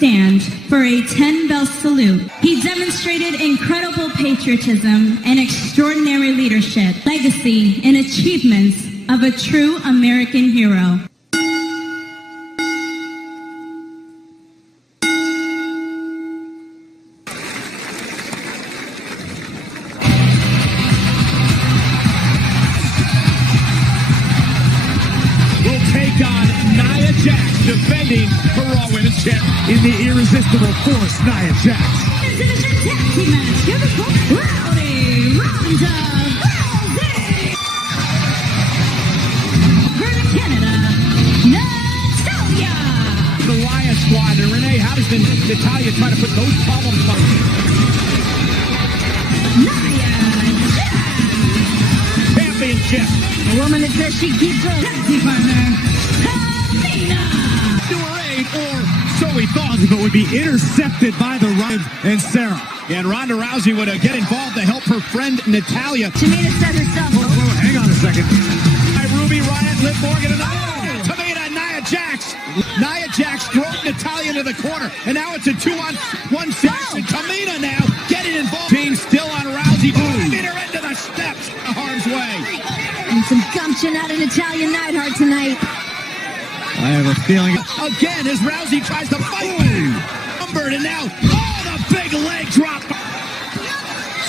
stand for a 10-bell salute. He demonstrated incredible patriotism and extraordinary leadership, legacy, and achievements of a true American hero. Defending her Raw Women's Champ in the irresistible force, Nia Jax. Division tag team match. Here we go. Rowdy Ronda Rousey. For Canada, Natalya. The Riot Squad. And Renee, how does Natalya try to put those problems on? Nia Jax. Championship. A woman that says she keeps her tag team partner. Or so we thought, but would be intercepted by the Riot and Sarah. And Ronda Rousey would get involved to help her friend Natalya. Tamina said herself. Hang on a second. Ruby Riott, Liv Morgan, and Tamina, Nia Jax. Nia Jax drove Natalya into the corner, and now it's a 2-on-1 situation. Tamina now getting involved. Team still on Rousey, driving her into the steps, harm's way. And some gumption out of Natalya Neidhart tonight. I have a feeling. Again, as Rousey tries to fight back. Numbered, and now, the big leg drop.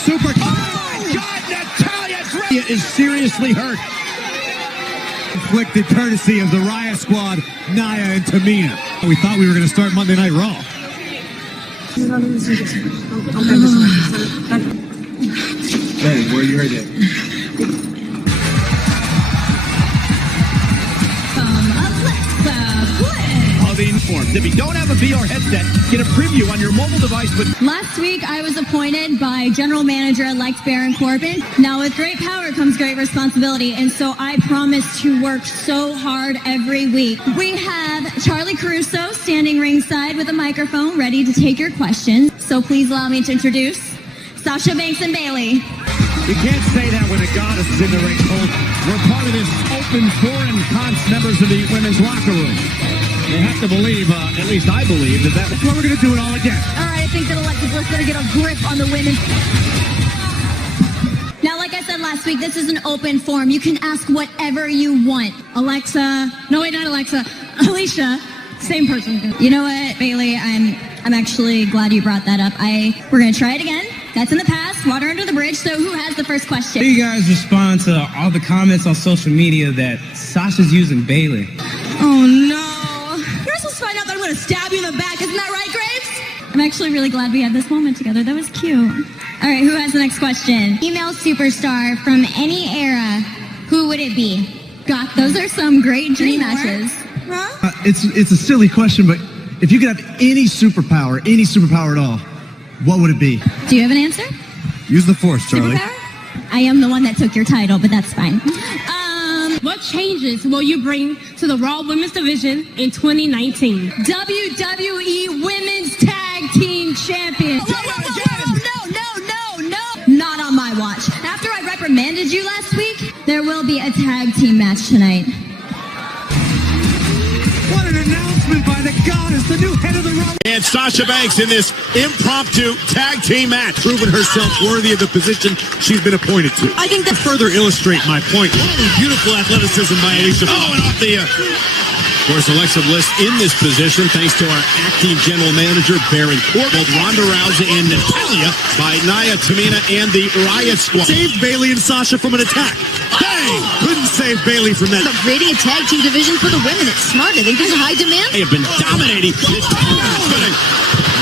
Super. Oh, my God, Natalya is seriously hurt. Inflicted courtesy of the Riot Squad, Nia and Tamina. We thought we were going to start Monday Night Raw. Hey, where you heard it? If you don't have a VR headset, get a preview on your mobile device with... Last week, I was appointed by General Manager-elect Baron Corbin. Now, with great power comes great responsibility, and so I promise to work so hard every week. We have Charlie Caruso standing ringside with a microphone ready to take your questions. So please allow me to introduce Sasha Banks and Bayley. You can't say that when a goddess is in the ring, Cole. We're part of this open foreign members of the women's locker room. They have to believe, at least I believe, that's what we're going to do it all again. All right, I think that Alexa Bliss going to get a grip on the women. Now, like I said last week, this is an open forum. You can ask whatever you want. Alexa, no wait, not Alexa, Alicia, same person. You know what, Bayley, I'm actually glad you brought that up. We're going to try it again. That's in the past, water under the bridge. So who has the first question? How do you guys respond to all the comments on social media that Sasha's using Bayley? Oh, no. You're supposed to find out that I'm going to stab you in the back. Isn't that right, Graves? I'm actually really glad we had this moment together. That was cute. All right, who has the next question? Female superstar from any era, who would it be? Those are some great dream matches. Huh? It's a silly question, but if you could have any superpower at all, what would it be? Do you have an answer? Use the force, Charlie. Superpower? I am the one that took your title, but that's fine. What changes will you bring to the Raw Women's Division in 2019? WWE Women's Tag Team Champion. No. Not on my watch. After I reprimanded you last week, there will be a tag team match tonight. What an announcement by the goddess, the new head of the Raw. And Sasha Banks in this impromptu tag team match, proving herself worthy of the position she's been appointed to. I think that further illustrate my point. Beautiful athleticism by Alicia. Oh, and off the... Of course, Alexa Bliss in this position thanks to our acting general manager, Baron Corbin. Both Ronda Rousey and Natalya by Nia, Tamina, and the Riot Squad. Saved Bayley and Sasha from an attack. Bang! Couldn't save Bayley from that. Creating a tag team division for the women. It's smart. I think there's a high demand. They have been dominating.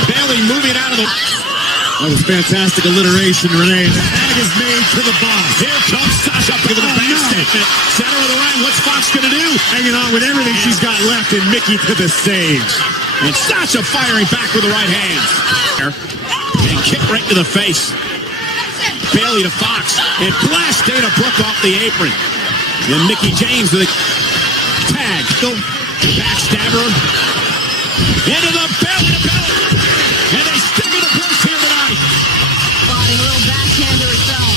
Bayley moving out of the... That was fantastic alliteration, Renee. The tag is made to the boss. Here comes Sasha up to the bandstand. Center of the ring. What's Fox going to do? Hanging on with everything she's got left, and Mickey to the stage. And Sasha firing back with the right hand. And kick right to the face. Bayley to Fox. And blast Dana Brooke off the apron. And Mickie James with a tag. Backstabber. Into the belly to belly. And they stick to the post here tonight. Body, a little backhand to herself.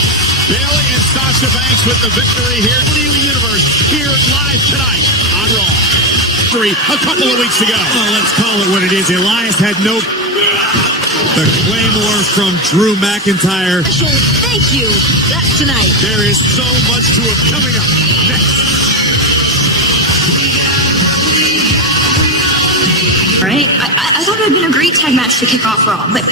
Bayley and Sasha Banks with the victory here in the Universe, here live tonight on Raw. victory a couple of weeks ago. Well, let's call it what it is. Elias had no... The Claymore from Drew McIntyre. Thank you. That's tonight. There is so much to it coming up next. All right. I thought it would have been a great tag match to kick off Raw, but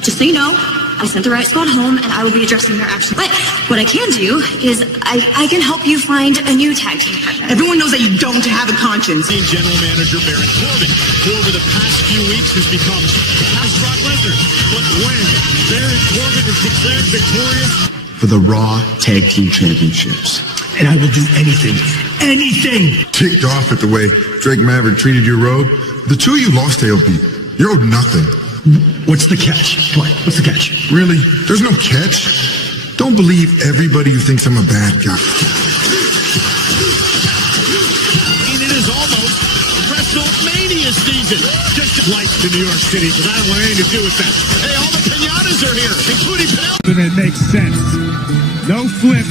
just so you know, I sent the Riot Squad home, and I will be addressing their actions. But what I can do is I can help you find a new tag team partner. Everyone knows that you don't have a conscience. General Manager Baron Corbin, who over the past few weeks has become past Brock Lesnar. But when Baron Corbin is declared victorious for the Raw Tag Team Championships, and I will do anything, Ticked off at the way Drake Maverick treated your road. The two of you lost to LP. You're owed nothing. What's the catch? What's the catch? Really? There's no catch. Don't believe everybody who thinks I'm a bad guy. And it is almost WrestleMania season. Just like to New York City, because I don't want anything to do with that. Hey, all the pinatas are here, including Pinata. It makes sense. No flip.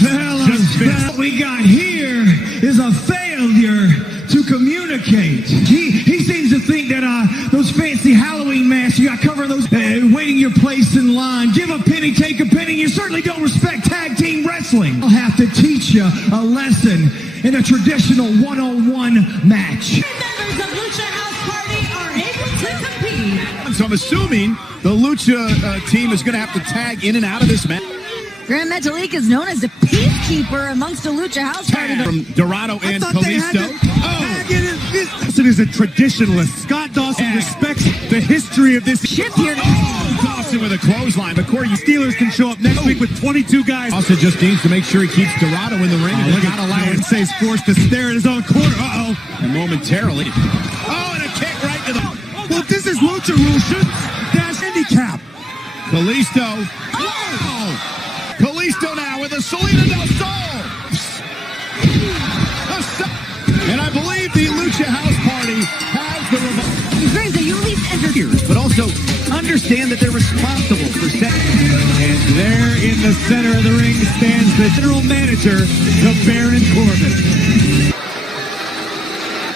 What we got here is a failure to communicate. He seems to think that those fancy Halloween masks, you got covering those, waiting your place in line. Give a penny, take a penny. You certainly don't respect tag team wrestling. I'll have to teach you a lesson in a traditional one-on-one match. Members of Lucha House Party are able to compete. So I'm assuming the Lucha team is going to have to tag in and out of this match. Grand Metalik is known as the peacekeeper amongst the Lucha House Party. From Dorado and Kalisto. Dawson is a traditionalist. Scott Dawson respects the history of this ship here. Dawson with a clothesline. But Corey, Steelers can show up next week with 22 guys. Also just needs to make sure he keeps Dorado in the ring. And not allow him to say he's forced to stare at his own corner. And momentarily. And a kick right to the... Well, this is Lucha rules. Dash handicap. Kalisto. Kalisto now with a Salida del Sol. And I believe the Lucha House Party has the Great that you at least entered. but also understand that they're responsible for setting. And there in the center of the ring stands the general manager, the Baron Corbin.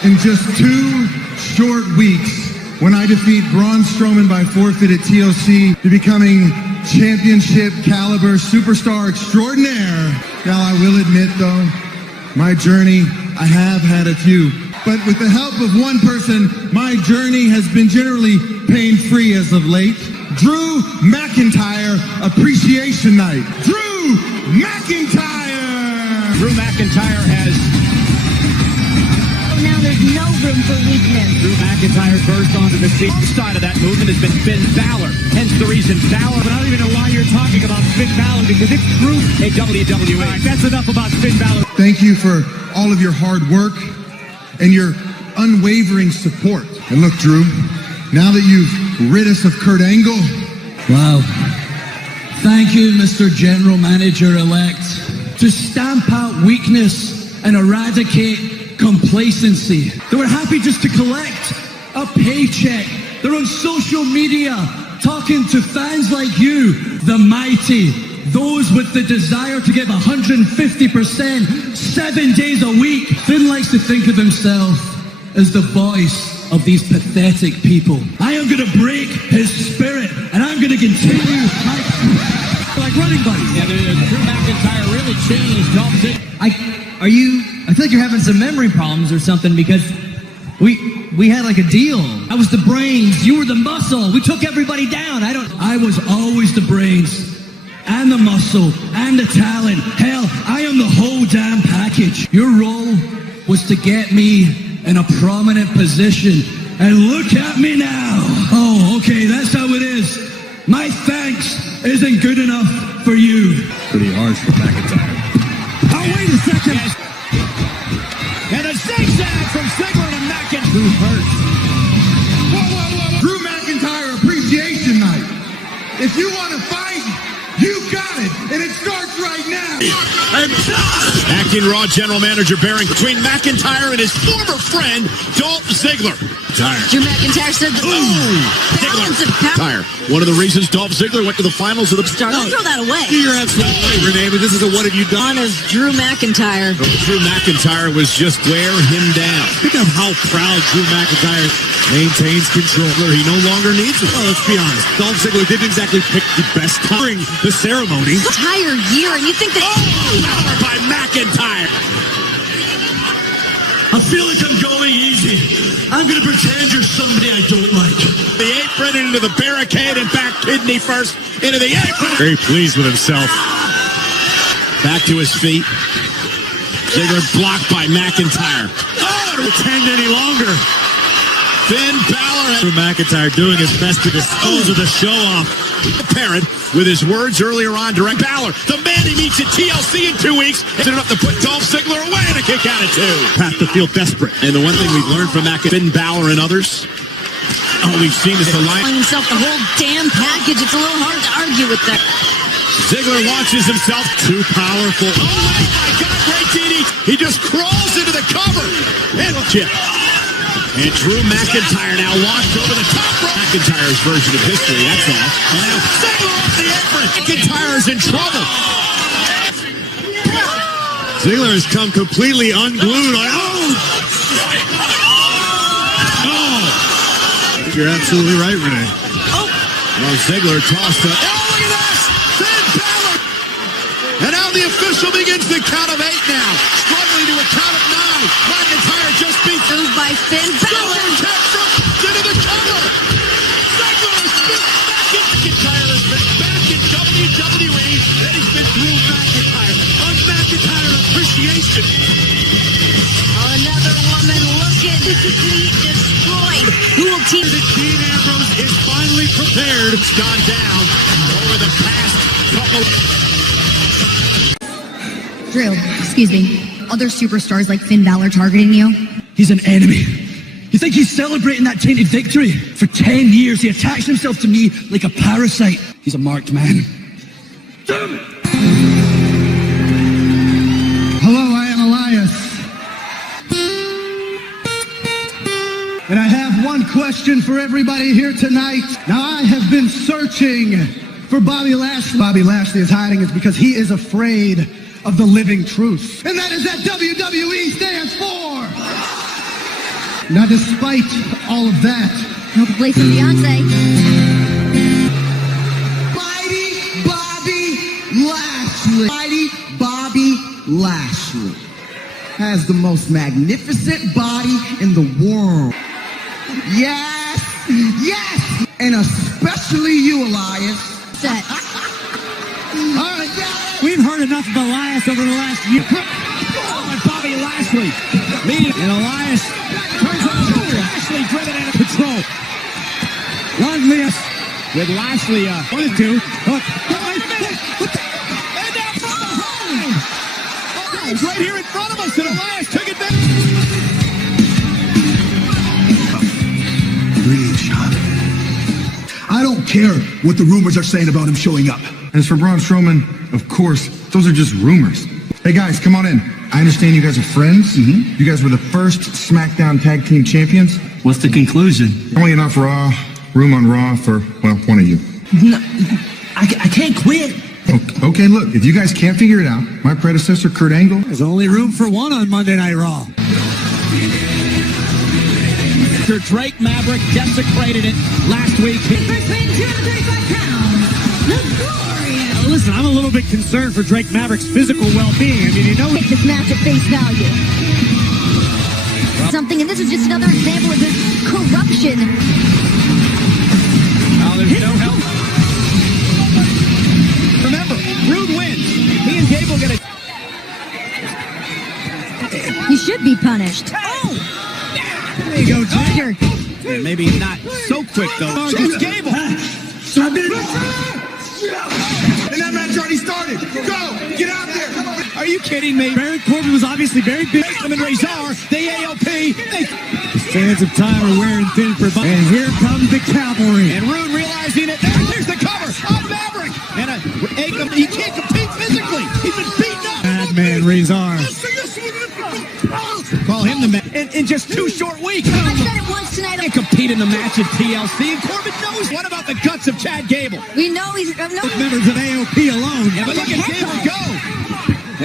In just 2 short weeks, when I defeat Braun Strowman by forfeit at TLC to becoming championship caliber superstar extraordinaire. Now I will admit though, my journey, I have had a few. But with the help of one person, my journey has been generally pain-free as of late. Drew McIntyre Appreciation Night. Drew McIntyre! Drew McIntyre has... Now there's no room for weakness. Drew McIntyre burst onto the scene. The side of that movement has been Finn Balor. Hence the reason Balor, but I don't even know why you're talking about Finn Balor, because it's true a WWE. Right, that's enough about Finn Balor. Thank you for all of your hard work and your unwavering support. And look, Drew, now that you've rid us of Kurt Angle. Wow. Thank you, Mr. General Manager-elect. To stamp out weakness and eradicate complacency. They were happy just to collect a paycheck. They're on social media talking to fans like you, the mighty, those with the desire to give 150%, 7 days a week. Finn likes to think of himself as the voice of these pathetic people. I am going to break his spirit, and I'm going to continue like running buddies. Yeah, Drew McIntyre really changed Dolph Ziggler. I feel like you're having some memory problems or something, because we had like a deal. I was the brains, you were the muscle. We took everybody down. I was always the brains and the muscle and the talent. Hell, I am the whole damn package. Your role was to get me in a prominent position, and look at me now. Oh, okay, that's how it is. My thanks isn't good enough for you. Pretty harsh for McIntyre. Oh, wait a second. Yes. And a zigzag from Ziggler to McIntyre. Who hurt? Whoa. Drew McIntyre Appreciation Night. If you want to fight, you got it. And it starts right now. Acting Raw General Manager Baron between McIntyre and his former friend, Dolph Ziggler. Drew McIntyre said, Ziggler explosive power. One of the reasons Dolph Ziggler went to the finals of the... Don't throw that away. You're absolutely right, Renee, but this is a what have you done? On as Drew McIntyre. Drew McIntyre was just wear him down. Think of how proud Drew McIntyre maintains control. He no longer needs it. Oh, let's be honest. Dolph Ziggler didn't exactly pick the best time during the ceremony. Entire year, and you think that... Oh, by McIntyre. I feel like I'm going easy. I'm going to pretend you're somebody I don't like. The apron into the barricade and back kidney first into the apron. Very pleased with himself. Back to his feet. Ziggler blocked by McIntyre. Oh, to pretend any longer. Finn Balor and McIntyre doing his best to dispose of the show-off. Apparent with his words earlier on direct Balor, the man he meets at TLC in 2 weeks, set it up to put Dolph Ziggler away and a kick out of 2. Have to feel desperate. And the one thing we've learned from Finn Balor and others, we've seen this alliance. Himself the whole damn package. It's a little hard to argue with that. Ziggler launches himself too powerful. Oh my God, great DD. He just crawls into the cover. And chip. And Drew McIntyre now launched over the top rope. McIntyre's version of history, that's all. And now Ziggler off the apron. McIntyre's in trouble. Ziggler has come completely unglued. You're absolutely right, Renee. Well, Ziggler tossed up. Oh, look at this! Finn Balor! And now the official begins the count of 8 now. Struggling to a count of 9. McIntyre just beat through by Finn Balor. Into the cover. Ziggler has been back in. McIntyre has been back in WWE. And he's been through McIntyre. On McIntyre appreciation. Another woman looking to be destroyed. Who will team? The Dean Ambrose is finally prepared. It's gone down over the past couple. Drew, excuse me. Other superstars like Finn Balor targeting you? He's an enemy. You think he's celebrating that tainted victory? For 10 years, he attached himself to me like a parasite. He's a marked man. Damn it! Hello, I am Elias. And I have one question for everybody here tonight. Now, I have been searching for Bobby Lashley. Bobby Lashley is hiding. It's because he is afraid of the living truth. And that is that WWE stands for. Now, despite all of that, no place for Beyonce. Mighty Bobby Lashley. Mighty Bobby Lashley has the most magnificent body in the world. Yes, yes, and especially you, Elias. Set. All right, we've heard enough of Elias over the last year. Oh, and Bobby Lashley leading, and Elias turns over. Lashley driven out of control. One miss with Lashley. 1 and 2. Look, and now from behind. Oh, it's right here in front of us, and Elias took it back. I don't care what the rumors are saying about him showing up. And as for Braun Strowman, of course, those are just rumors. Hey guys, come on in. I understand you guys are friends. Mm-hmm. You guys were the first SmackDown Tag Team Champions. What's the conclusion? Only enough room on Raw for, well, one of you. No, I can't quit. Okay, look, if you guys can't figure it out, my predecessor, Kurt Angle. There's only room for one on Monday Night Raw. Drake Maverick desecrated it last week. Listen, I'm a little bit concerned for Drake Maverick's physical well-being. I mean, you know, take this match at face value. Something, and this is just another example of his corruption. Oh, there's no help. Remember, Rude wins. He and Gable get a... He should be punished. Oh! There you go, Trigger. Yeah, maybe not so quick, though. Oh, it's Gable. And that match already started. Go! Get out there! Are you kidding me? Baron Corbin was obviously very big. Them and Razor, the ALP. The sands of time are wearing thin for... And here comes the cavalry. And Rude realizing it. There's the cover on Maverick. And he can't compete physically. He's been beaten up. Madman Razor. Call him the man in just 2 short weeks. I said it once tonight. Can't compete. heat in the match at TLC. And Corbin knows. What about the guts of Chad Gable? We know he's With members of AOP alone. Yeah, but look at Gable go.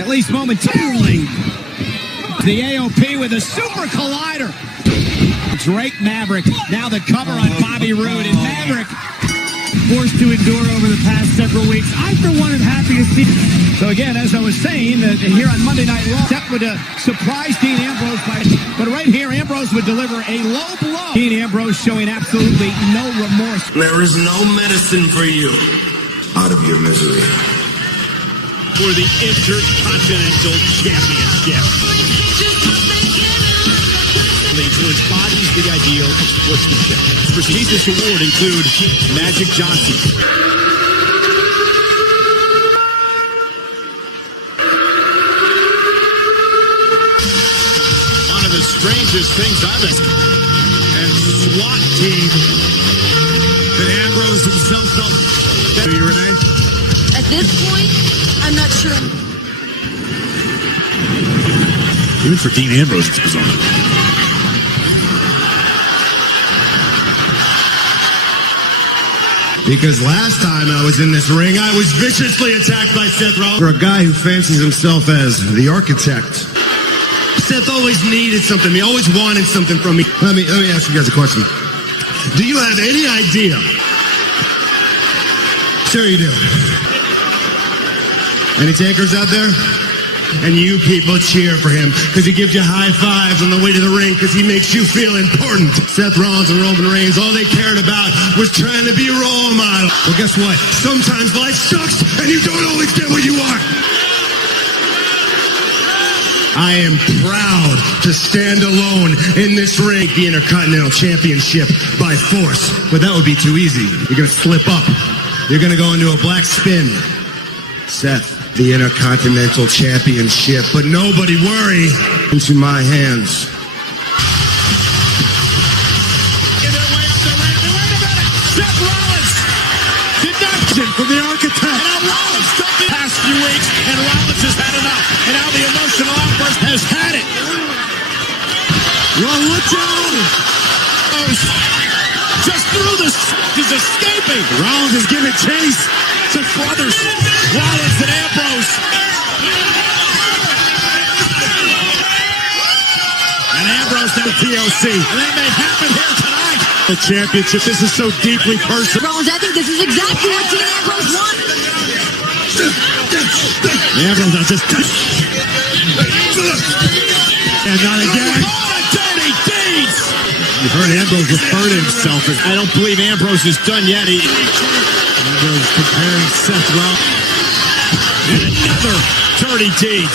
At least momentarily. The AOP with a super collider. Drake Maverick. Now the cover on Bobby Roode. And Maverick forced to endure over the past several weeks. I, for one, am happy to see. So again, as I was saying, here on Monday Night Raw, Seth would surprise Dean Ambrose but right here, Ambrose would deliver a low blow. Dean Ambrose showing absolutely no remorse. There is no medicine for you out of your misery. For the Intercontinental Championship. Who embodies the ideal of sportsmanship. The prestigious award include Magic Johnson. One of the strangest things I've ever seen. And SWAT team that Ambrose himself felt. Are you, Renee? At this point, I'm not sure. Even for Dean Ambrose, it's bizarre. Because last time I was in this ring, I was viciously attacked by Seth Rollins. For a guy who fancies himself as the architect, Seth always needed something. He always wanted something from me. Let me ask you guys a question. Do you have any idea? Sure you do. Any takers out there? And you people cheer for him because he gives you high fives on the way to the ring because he makes you feel important. Seth Rollins and Roman Reigns, all they cared about was trying to be a role model. Well, guess what? Sometimes life sucks and you don't always get what you want. I am proud to stand alone in this ring, the Intercontinental Championship by force. But that would be too easy. You're going to slip up. You're going to go into a black spin. Seth, the Intercontinental Championship, but nobody worry, into my hands. Get their way up the ramp. Wait a minute! Seth Rollins! Deduction from the architect. And now Rollins took the past few weeks, and Rollins has had enough. And now the emotional outburst has had it. Well, look out! Just through the is escaping. Rollins is giving chase to brothers Rollins and Ambrose. And Ambrose to the TLC. And that may happen here tonight. The championship. This is so deeply personal. Rollins, I think this is exactly what Dean Ambrose wants. Ambrose, I just... And not again. Dirty deeds! You've heard Ambrose refer to himself as, I don't believe Ambrose is done yet. Ambrose comparing Seth Rollins. And another dirty deed.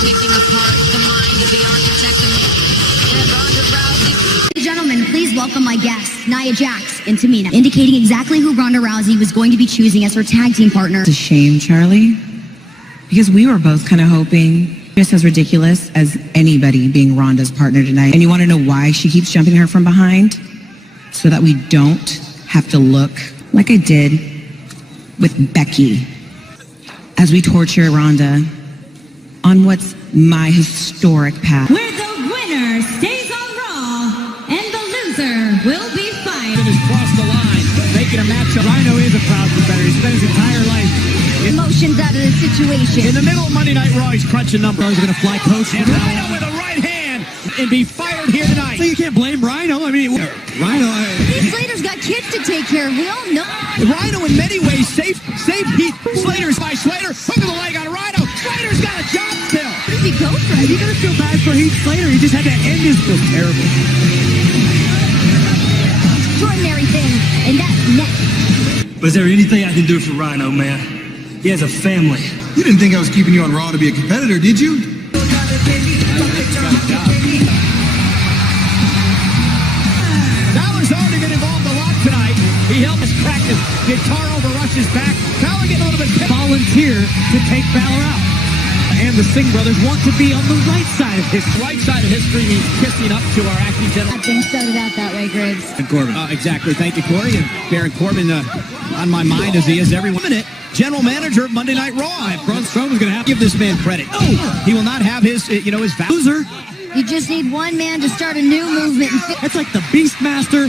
Picking apart the mind of the architect and Ronda Rousey. Gentlemen, please welcome my guests, Nia Jax and Tamina, indicating exactly who Ronda Rousey was going to be choosing as her tag team partner. It's a shame, Charlie, because we were both kind of hoping, just as ridiculous as anybody being Ronda's partner tonight. And you want to know why she keeps jumping her from behind? So that we don't have to look like I did with Becky as we torture Ronda on what's my historic path. Where the winner stays on Raw and the loser will be fired. Has crossed the line, making a matchup. Rhino is a proud competitor. He spent his entire life Emotions out of the situation. in the middle of Monday Night Raw. He's crunching numbers. He's going to fly coach. And Rhino with a right hand and be fired here tonight. So you can't blame Rhino. I mean, Rhino. Heath Slater's got kids to take care of. We all know. Rhino in many ways saved Heath Slater's by Slater. Hook of the leg on Rhino. Slater's got a job still. Where did he go for it? You gotta feel bad for Heath Slater. He just had to end his feel terrible. Extraordinary thing, and that's next. But is there anything I can do for Rhino, man? He has a family. You didn't think I was keeping you on Raw to be a competitor, did you? Balor's already been involved a lot tonight. He helped us practice. Guitar over Rush's back. Balor getting a little bit volunteer to take Balor out. And the Singh brothers want to be on the right side of history. Right side of history means kissing up to our acting general. I've been started out that way, Griggs. And Corbin. Exactly. Thank you, Corey. And Baron Corbin on my mind as he is every minute. General manager of Monday Night Raw. Braun Strowman's going to have to give this man credit. Oh, he will not have his, his loser. You just need one man to start a new movement. That's like the Beastmaster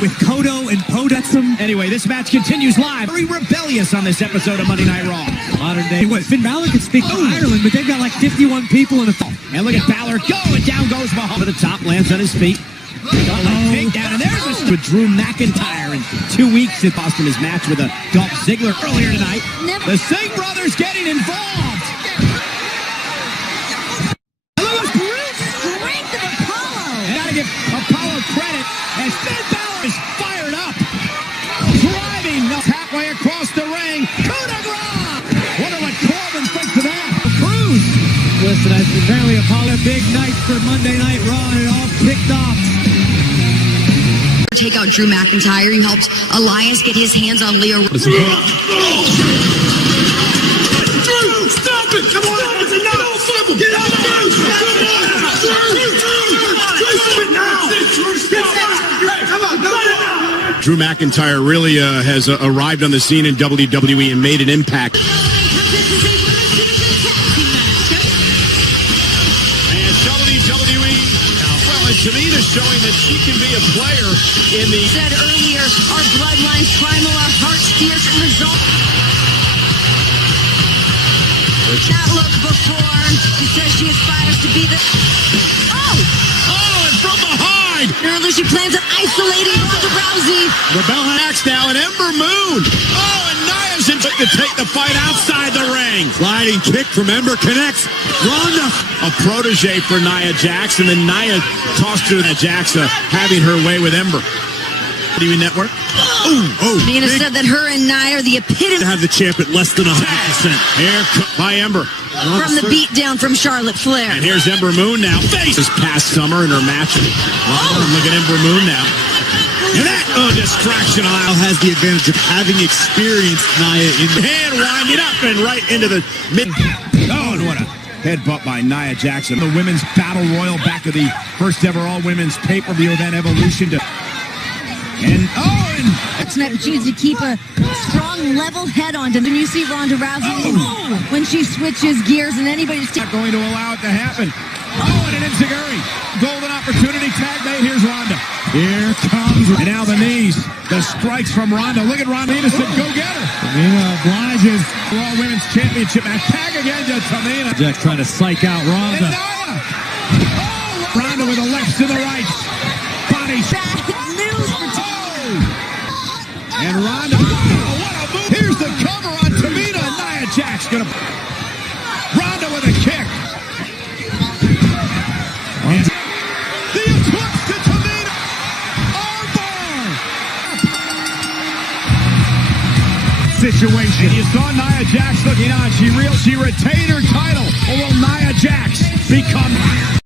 with Kodo and Podetsum. Anyway, this match continues live. Very rebellious on this episode of Monday Night Raw. Modern day. What, Finn Balor could speak to Ireland, but they've got like 51 people in the phone. And look at Balor going down goes Mahal to the top, lands on his feet. Takedown, and there's with Drew McIntyre in 2 weeks. It cost him his match with a Dolph Ziggler earlier tonight. The Singh brothers getting involved. Give Apollo credit as Finn Balor is fired up, driving halfway across the ring. Coup de grace! Wonder what Corbin thinks of that. Cruz. Listen, apparently Apollo, a big night for Monday Night Raw, and it all kicked off. Take out Drew McIntyre. He helped Elias get his hands on Leo. Drew, stop it! Come on, it's enough! Get out of there! Drew McIntyre really has arrived on the scene in WWE and made an impact. And WWE, well, and Tamina's showing that she can be a player in the... Said earlier, our bloodline's primal, our heart steers and result. That look before, she says she aspires to be the... Oh, and from behind! Earlier she plans on isolating Ronda Rousey. The bell hacks now, and Ember Moon. Oh, and Nia's in to take the fight outside the ring. Sliding kick from Ember connects. Ronda, a protege for Nia Jax, and then Nia tossed her to Jax, having her way with Ember. TV Network. Nina said that her and Nia are the epitome. To have the champ at less than 100%. Here by Ember. From the beatdown from Charlotte Flair. And here's Ember Moon now. This past summer in her match. Look at Ember Moon now. And that distraction aisle has the advantage of having experienced Nia in the hand, winding up and right into the mid. Oh, and what a headbutt by Nia Jackson. The women's battle royal back of the first ever all women's pay-per-view, then Evolution to... And It's not choose to keep a strong, level head on. And you see Ronda Rousey when she switches gears, and anybody's not going to allow it to happen. Oh, and an enziguri. Golden opportunity tag made. Here's Ronda. Here comes, and now the knees. The strikes from Ronda. Look at Ronda. Tamina said, go get her. Tamina obliges. Raw Women's Championship match. Tag again to Tamina. Jack trying to psych out Ronda. And Nia. Oh, Ronda with the lefts and the rights. Body shot. And Ronda, what a move. Here's the cover on Tamina, and Nia Jax gonna... Ronda with a kick. And the eclipse to Tamina. Armbar. Situation. And you saw Nia Jax looking on. She retained her title. Or will Nia Jax become...